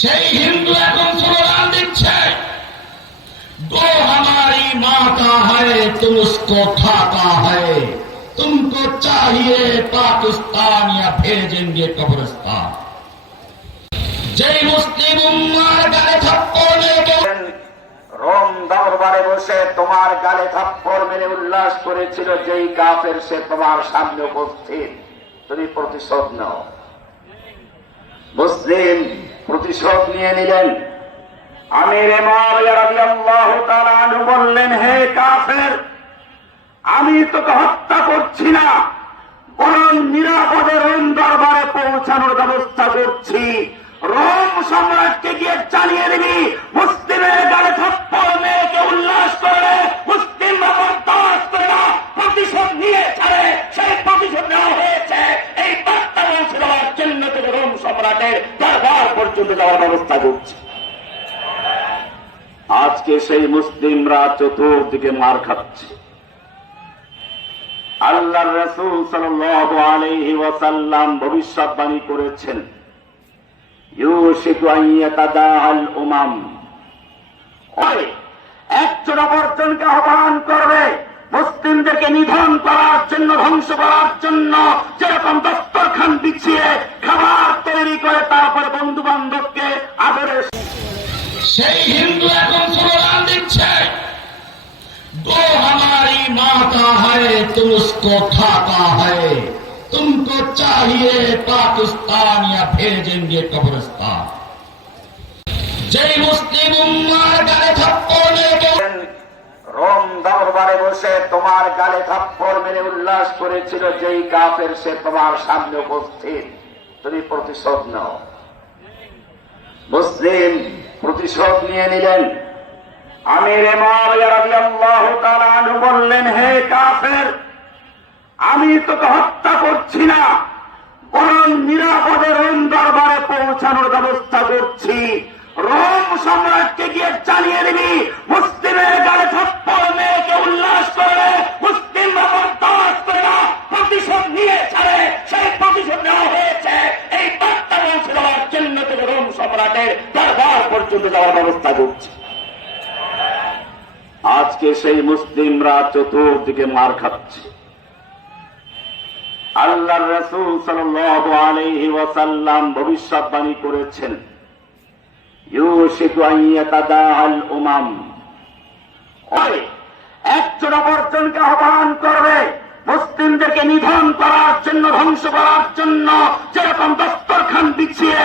সেই হিন্দু এখন স্লোগান দিচ্ছে। গো হামারি মাতা হয়, তুমসকো থাকা হয় তুমি চাহিয়ে পাকিস্তান ইয়া ভেজেঙ্গে কবরস্তান যে মুসলিম উম্মার গালে থাপ্পর মেরে রোম দরবারে বসে তোমার গালে থাপ্পর মেরে উল্লাস করেছিল যেই কাফের সে তোমার সামনে উপস্থিত। তুমি প্রতিশোধ নাও। মুসলিম প্রতিশোধ নিয়ে নিলেন। আমির বললেন, হে কাফের, আমি তোকে হত্যা করছি না। বরং নিরাপদে রোম দরবারে পৌঁছানোর ব্যবস্থা করছি। রোম সম্রাটকে গিয়ে জানিয়ে দিবি, মুসলিমের গালে থাপ্পড় মেয়েকে উল্লাস করে মুসলিম প্রতিশোধ নিয়ে ছাড়ে, সেই প্রতিশোধ নেওয়া হয়েছে। এই বার্তা পৌঁছে দেওয়ার জন্য রোম সম্রাটের দরবার। পর্যন্ত যাওয়ার ব্যবস্থা করছে। আজকে সেই মুসলিমরা চতুর্দিকে মার খাচ্ছে। আল্লাহ রসুল সাল্লাল্লাহু আলাইহি ওয়াসাল্লাম ভবিষ্যৎবাণী করেছেন একজন আহ্বান করবে, মুসলিমদেরকে নিধন করার জন্য, ধ্বংস করার জন্য সেই হিন্দু এখন স্লোগান দিচ্ছে। দো হামারি মাতা হয়, তুমস্কো থাকা হয়, তুমকো চাহিয়ে পাকিস্তান ইয়া ভেজেঙ্গে কবরস্তান যেই মুসলিম উম্মার গালে থাপ্পড় মেরে রোম দরবারে বসে তোমার গালে থাপ্পড় মেরে উল্লাস করেছিল যেই কাফের সে তোমার সামনে উপস্থিত। তুমি প্রতিশোধ নাও। মুসলিম প্রতিশোধ নিয়ে নিলেন। আমির বললেন, হে কাফের, আমি তোকে হত্যা করছি না, বরং নিরাপদে রোম দরবারে পৌঁছানোর ব্যবস্থা করছি। রোম সম্রাটকে গিয়ে চালিয়ে দিবি গালে থাপ্পড় মেয়েকে উল্লাস করে মুসলিম বরদাস্ত করে না প্রতিশোধ নিয়ে ছাড়ে সেই প্রতিশোধ নেওয়া হয়েছে এই বার্তা পৌঁছে দেওয়ার জন্য থেকে রোম সম্রাটের দরবার পর্যন্ত যাওয়ার ব্যবস্থা করছে। আজকে সেই মুসলিমরা চতুর্দিকে মার খাচ্ছে। আল্লাহ রসুল আলাইহি ওয়াসাল্লাম ভবিষ্যৎবাণী করেছেন একজন অপরজনকে আহ্বান করবে, মুসলিমদেরকে নিধন করার জন্য, ধ্বংস করার জন্য, যেরকম দস্তরখান বিছিয়ে